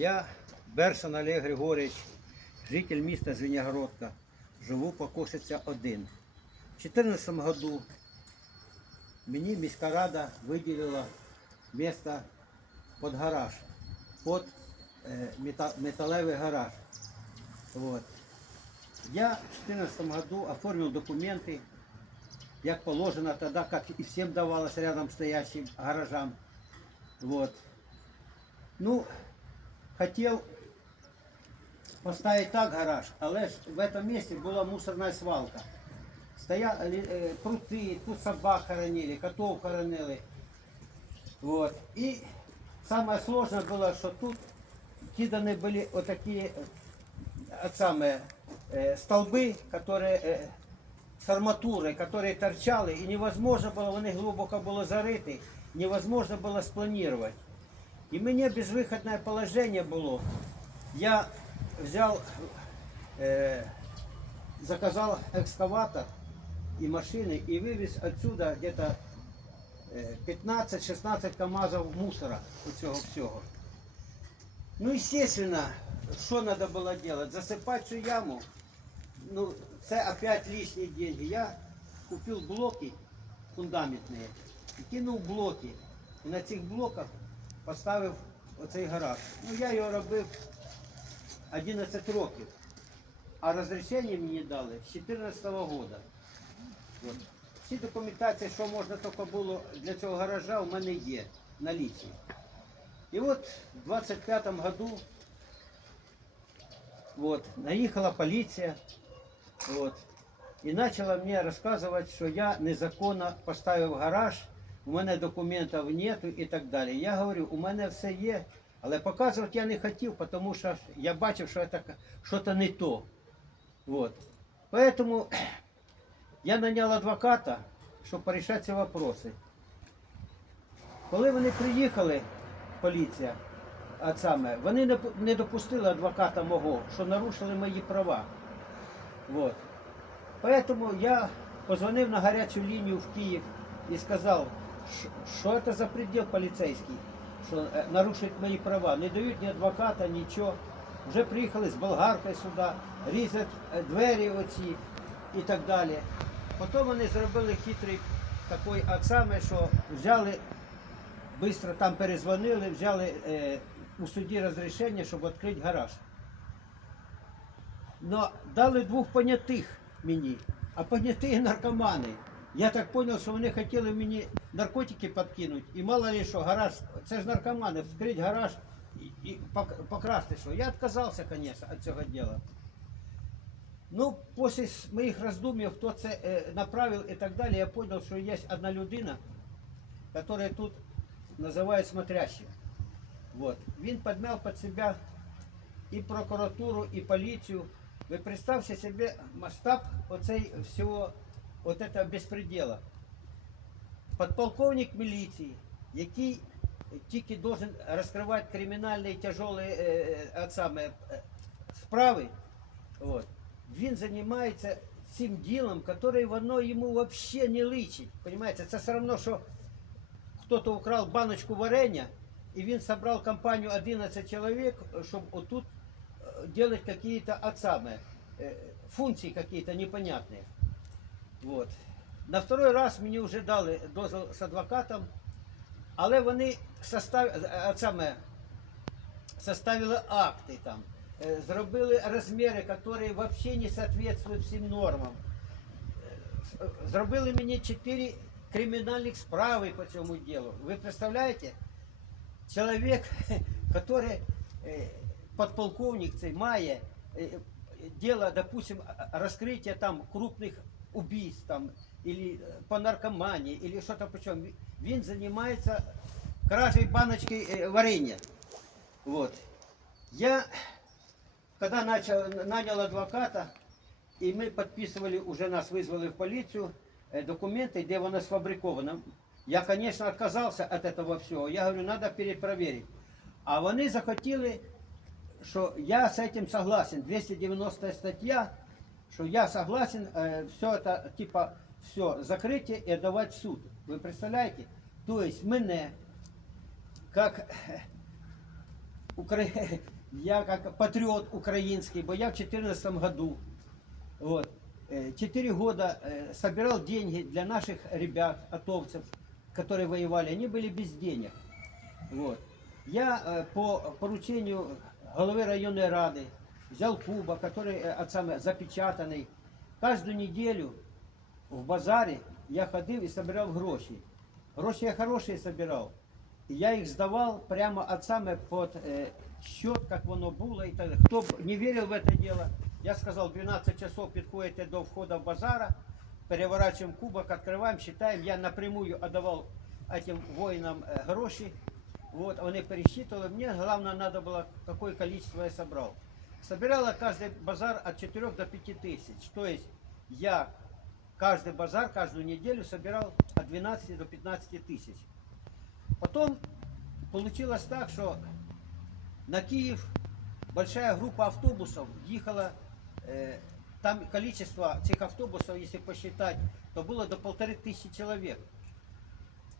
Я Берсон Олег Григорович, житель міста Звенигородка. Живу по Кошиця 1. В 2014 году мені міська рада виділила місто під гараж, під е, металевий гараж. Я в 2014 году оформил документы, как положено тогда, как и всем давалось рядом стоящим гаражам. Вот. Ну, хотел поставить так гараж, але ж в этом месте была мусорная свалка. Стояли э, пруты, тут собак хоронили, котов хоронили. Вот. И самое сложное было, что тут киданы были вот такие э, от самые, э, столбы, которые э, с арматурой, которые торчали, и невозможно было, вони глубоко было зарыты, невозможно было спланировать. И мне безвыходное положение было. Я взял, э, заказал экскаватор и машины и вывез отсюда где-то э, 15-16 КАМАЗов мусора у цього всього. Ну, естественно, что надо было делать? Засыпать всю яму. Ну, це опять лишние деньги. Я купил блоки фундаментные і кинув блоки. І на цих блоках поставив оцей гараж. Ну, я його робив 11 років. А розрішення мені дали з 2014 року. От. Всі документації, що можна тільки було для цього гаража, у мене є в налічі. І от в 25-му году вот, наїхала поліція вот, і почала мені розказувати, що я незаконно поставив гараж, у мене документів нету і так далі. Я говорю, у мене все є, але показувати я не хотів, тому що я бачив, що це щось не то. Вот. Поэтому я нанял адвоката, щоб порішати ці вопроси. Коли вони приїхали, поліція, а саме, вони не, допустили адвоката мого, що нарушили мої права. Вот. Поэтому я позвонив на гарячу лінію в Київ і сказав, «Ш- що це за предел поліцейський, що е, нарушують мої права. Не дають ні адвоката, нічого. Вже приїхали з болгаркою сюди, різать е, двері оці і так далі. Потім вони зробили хитрий такий от саме, що взяли Быстро там перезвонили, взяли е, у суді розрішення, щоб відкрити гараж. Но дали двох понятих мені, а поняті наркомани. Я так зрозумів, що вони хотіли мені наркотики підкинути. І мало ли що, гараж, це ж наркомани, відкрити гараж і, і пок- покрасти що. Я відказався, звісно, від цього діла. Ну, після моїх роздумів, хто це е, направив і так далі, я зрозумів, що є одна людина, которая тут называют смотрящим. Вот. Він подмял под себя и прокуратуру, и полицию. Ви представте себе масштаб оцей всього, от этого безпредела. Подполковник міліції, який тільки должен розкривати кримінальні тяжелі е, от саме, е, справи, от, він займається цим ділом, яке воно йому вообще не личить. Понимаете? Це все одно, що кто-то украл баночку варенья, и він собрал компанию 11 человек, чтобы вот тут э, делать какие-то от самые, э, функции какие-то непонятные. Вот. На второй раз мені вже дали дозвіл з адвокатом, але вони состав, от саме, составили акти там, е, зробили розміри, які взагалі не соответствують всім нормам. Е, Зробили мені 4 кримінальних справи по цьому ділу. Ви представляєте? Чоловік, який е, подполковник цей має е, дело, допустим, раскрытие там крупных убийств там, или э, по наркомании, или что-то причем. Він занимается кражей баночки э, варенья. Вот. Я, когда начал, нанял адвоката, и мы подписывали, уже нас вызвали в полицию, э, документы, где воно сфабриковано. Я, конечно, отказался от этого всего. Я говорю, надо перепроверить. А вони захотіли, що я з этим согласен. 290 стаття, що я согласен э, все это, типа, все, закрытие и отдавать в суд. Ви представляєте? То есть мене, как укра- я как патриот украинский, бо я в 2014 году, вот, э, четыре года э, собирал деньги для наших ребят, атовцев, которые воевали, они были без денег. Вот. Я э, по поручению головы районной рады взял куба, который э, от самого запечатанный. Каждую неделю в базаре я ходил и собирал гроши. Гроши я хорошие собирал. І я їх здавав прямо от саме под э, счет, как воно було. І так. далі. Хто б не вірив в це дело, я сказав, 12 часов підходите до входа в базара, переворачиваем кубок, открываем, считаем. Я напрямую отдавал этим воинам э, гроши. Вот, вони пересчитывали. Мне главное надо было, какое количество я собрал. Собирала каждый базар от 4 до 5 тысяч. То есть я каждый базар, каждую неделю собирал от 12 до 15 тысяч. Потом получилось так, что на Киев большая группа автобусов ехала, э, там количество этих автобусов, если посчитать, то было до полторы тысячи человек.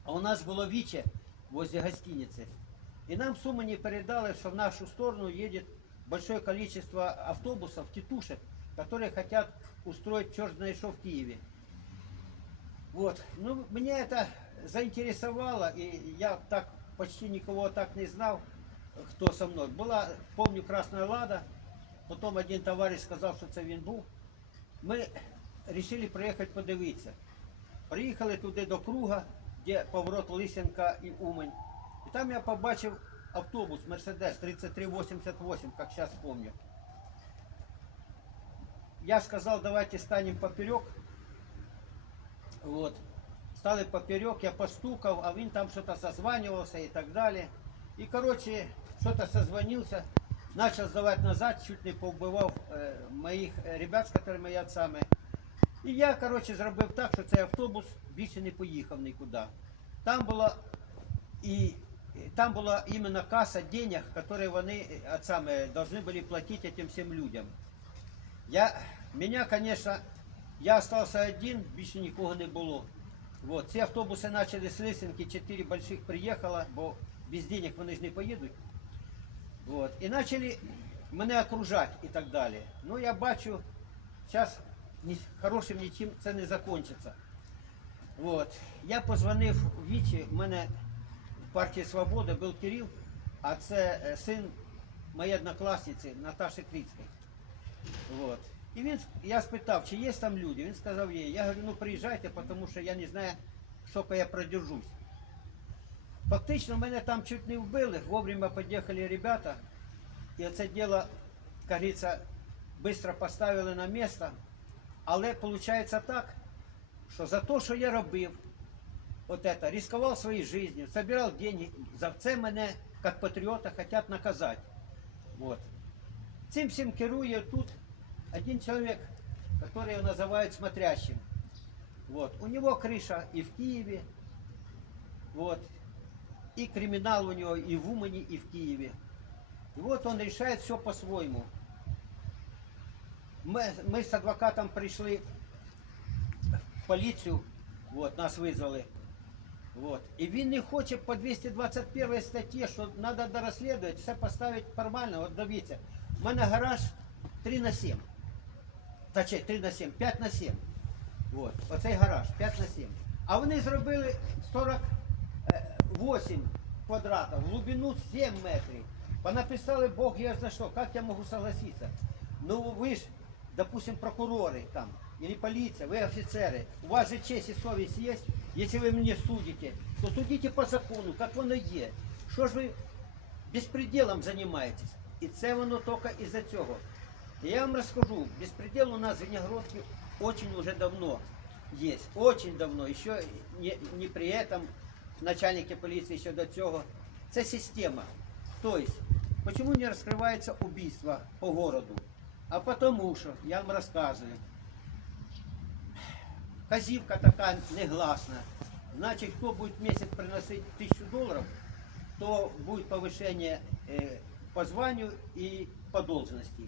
А у нас было Виче возле гостиницы. И нам сумму не передали, что в нашу сторону едет большое количество автобусов, тетушек, которые хотят устроить черт знает что в Киеве. Вот. Ну, меня это заинтересовало, и я так почти никого так не знал, кто со мной. Была, помню, Красная Лада, потом один товарищ сказав, що це він був. Ми вирішили приїхати подивитися. Приїхали туди до круга, де поворот Лисенка і Умань. І там я побачив автобус Мерседес 3388, як зараз пам'ятаю. Я сказал, давайте станем поперек. Вот. Стали поперек, я постукал, а він там что-то созванивался и так далее. И, короче, что-то созвонился, начал сдавать назад, чуть не поубивав е, моїх е, ребят, з которыми я саме. І я, короче, зробив так, що цей автобус більше не поїхав нікуди. Там була і і там була іменно каса денег, які вони е, от саме, должны были платить этим всем людям. Я, меня, конечно, я остался один, більше нікого не було. Вот. Ці автобуси почали з Лисенки, 4 больших приїхало, бо без денег вони ж не поїдуть. Вот. І почали мене окружати і так далі. Ну я бачу, зараз ні, хорошим нічим це не закінчиться. Вот. Я позвонив в Вічі, в мене в партії Свобода був Кирил, а це е, син моєї однокласниці Наташі Крицької. Вот. І він, я спитав, чи є там люди. Він сказав, є. Я говорю, ну приїжджайте, тому що я не знаю, скільки я продержусь. Фактично мене там чуть не вбили, вовремя під'їхали ребята, і це діло, говориться, швидко поставили на місце. Але виходить так, що за те, що я робив, от это, рисковал своей жизнью, собирал деньги, за це мене, як патріота, хочуть наказати. Вот. Цим всім керує тут один человек, который его называют смотрящим. Вот. У него крыша и в Киеве, вот. и криминал у него и в Умане, и в Киеве. И вот он решает все по-своему. Мы, мы с адвокатом пришли в полицию, вот, нас вызвали. Вот. І він не хоче по 221 статті, що треба дорозслідувати, все поставити формально. От дивіться, в мене гараж 3 на 7. Точніше, 3 на 7, 5 на 7. Вот. Оцей гараж 5 на 7. А вони зробили 48 квадратів, в глибину 7 метрів. Понаписали Бог я за що, як я можу согласитися? Ну ви ж, допустим, прокурори там, или полиция, вы офицеры, у вас же честь и совесть есть, если вы мне судите, то судите по закону, как воно є. Що ж ви безпределом займаєтесь? І це воно тільки із-за цього. І я вам розкажу, беспредел у нас в Венегородке очень уже давно есть, очень давно, еще не, не при этом начальники полиции еще до цього. Це система. То есть, почему не раскрывается убийство по городу? А потому что, я вам рассказываю, Казівка така негласна. Значить, хто буде в місяць приносити тисячу доларів, то буде повищення е, по званню і по должності.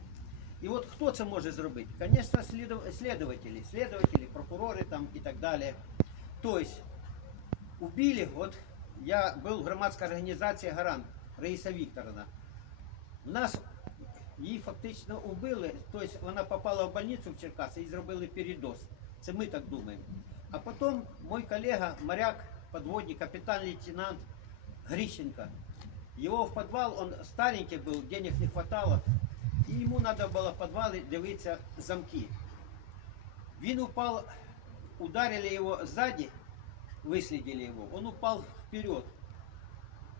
І от хто це може зробити? Звісно, слідов- слідователі, слідователі, прокурори там і так далі. Тобто, убили, от я був в громадській організації «Гарант» Раїса Вікторовна. У нас її фактично убили, тобто вона попала в больницю в Черкаси і зробили передоз. Це ми так думаємо. А потім мой колега, моряк, подводник, капітан лейтенант Грищенко, его в подвал, он старенький был, денег не хватало, и ему надо было в подвалы дивитися замки. Він упал, ударили его сзади, выследили его, он упал вперед.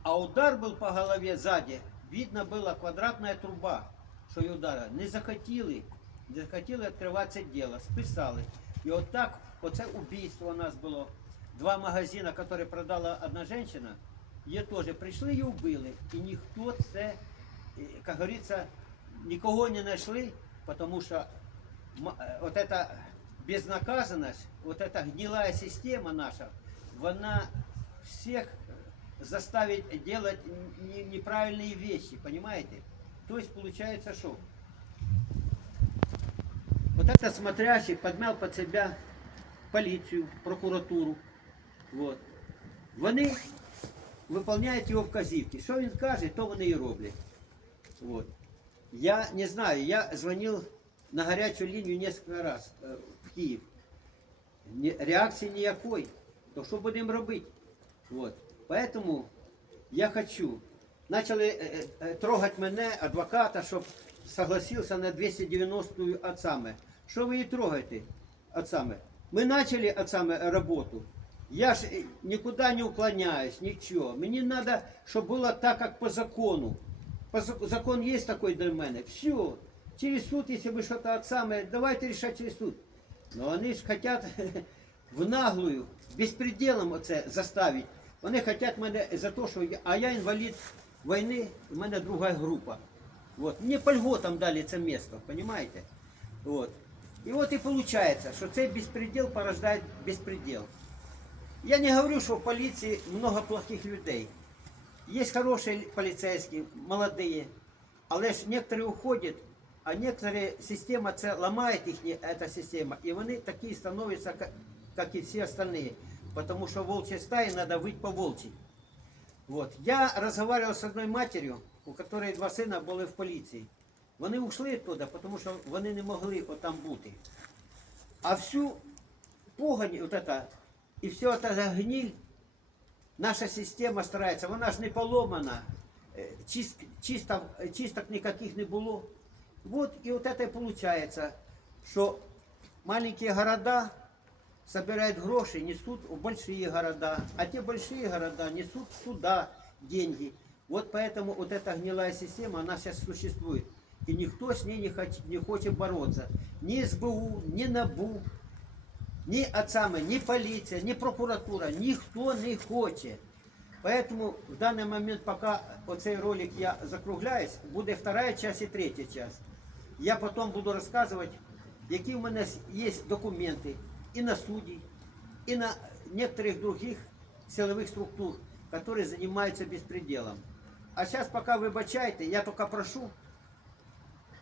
А удар был по голове сзади, видно была квадратная труба, що й удара. Не захотіли, не захотіли відкривати це діло, списали. І от так, оце убийство у нас було. Два магазини, які продала одна жінка, її теж прийшли і вбили. І ніхто це, е, як говориться, нікого не знайшли, тому що м- е, от эта безнаказанность, вот эта гнилая система наша, вона всех э, заставит делать не- неправильные вещи, понимаете? То есть получается что? Вот этот смотрящий подмял под себя полицию, прокуратуру. Вот. Вони виконують його вказівки. Що він каже, то вони і роблять. Вот. Я не знаю, я звонил на горячую линию несколько раз э, в Киев. Ні- реакції ніякої. То що будемо робити? Вот. Поэтому я хочу. Начали э, э, трогать мене, адвоката, щоб согласился на 290-ю от саме. Що ви її трогаєте от саме? Ми почали от роботу. Я ж э, нікуди не уклоняюсь, нічого. Мені треба, щоб було так, як по закону. По зак- закон есть такой для мене. Все. Через суд, если вы что-то от самое, давайте решать через суд. Но они ж хотят в наглую, безпределом оце заставить. Вони хотят мене за те, що я, а я інвалід війни, у мене друга група. Вот. Мне по льготам дали це місто, понимаете? Вот. І от і виходить, що цей безпредел порождає безпредел. Я не говорю, що в поліції много плохих людей. Есть хорошие полицейские, молодые, але ж некоторые уходят, а некоторые система це ломает их, эта система, и вони такие становятся, как, как и все остальные. Потому что волчьей стаи надо выть по волчьей. Вот. Я разговаривал с одной матерью, у которой два сина були в поліції. Вони ушли туди, тому що вони не могли отам бути. А всю погонь, вот это, и все это гниль, наша система старається, вона ж не поломана, е, чист, чисто, чисток никаких не було. Вот и вот это и получается, что маленькие города собирают гроши, несут в большие города, а те большие города несут туда деньги. Вот поэтому вот эта гнилая система, она сейчас существует. И никто с ней не, хоч- не хочет бороться. Ни СБУ, ни НАБУ, ні отцами, ні поліція, ні прокуратура, ніхто не хоче. Поэтому в даний момент, поки оцей ролик я закругляюсь, буде вторая часть і третя часть. Я потім буду розказувати, які в мене є документи і на судей, і на некоторых других силових структур, які займаються безпределом. А зараз, поки вибачайте, я тільки прошу,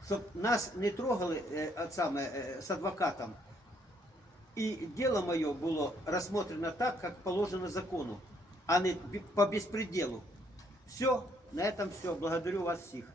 щоб нас не трогали е, от саме, е, з адвокатом. И дело мое было рассмотрено так, как положено закону, а не бе- по беспределу. Все, на этом все. Благодарю вас всех.